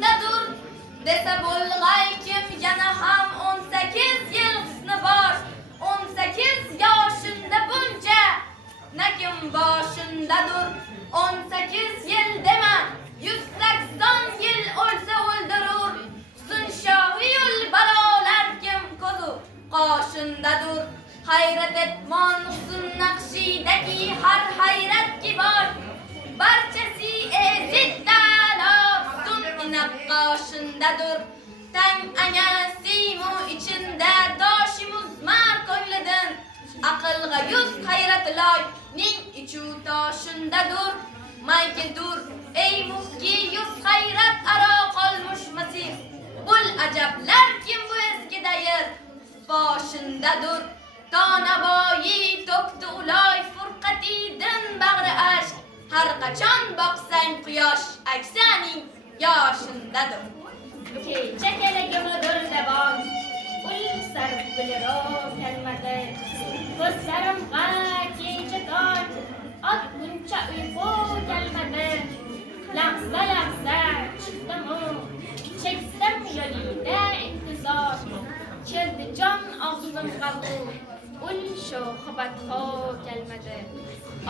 boshimdadur desa bo'lg'ay kim yana ham 18 yil husni bor 18 yoshimda buncha nakim boshimdadur 18 yil dema 180 yil o'lsa o'ldirur husn shohiyul balolar kim ko'zu qoshimdadur hayrat etmon husn naqshidagi har hayrat ki bor barchasi eziddalo husn naqoshindadur tang angasimu içinde doshimuz mar ko'nglidan aqlga yuz hayratloy ning ichu toshindadur maykedur ey muhki yuz hayrat aro qolmush masih bul ajablar kim bu eski dayir boshindadur Tonavoyi to'kdi uloy furqatidin bag'ri ashk har qachon boqsang quyosh aksaning yoshindadir kecha kelagimidir davom ulsar gulro kelmadi ko'zlarimga kecha tong otguncha uyqu kelmadi lahza lahza chiqdimu cheksam yo'lida intizor keldi jon og'zimga ul sho'xibatho kelmadi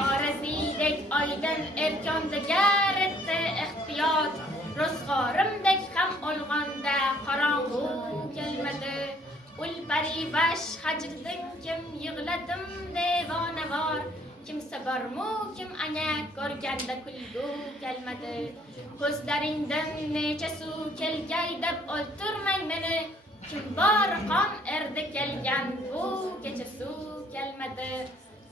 orazidek oydin erkonda garetdi ehtiyot ro'zg'orimdek ham olg'onda qorong'u kelmadi ul parivash hajridan kim yig'ladim devonavor kimsa bormu kim ana ko'rganda kulgu kelmadi ko'zlaringdan necha suv kelgay deb o'ltirmang meni kim bor qon erdi kelgan bu kecha suv kelmadi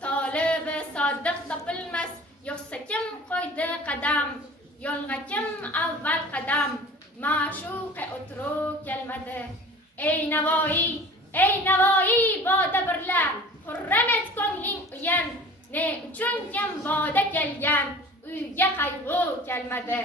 tolibi sodiq topilmas yo'qsa kim qo'ydi qadam yo'lga kim avval qadam ma'shuqe o'tru kelmadi ey Navoiy boda birla xurram et ko'ngling uyan ne uchun kim boda kelgan uyga qayg'u kelmadi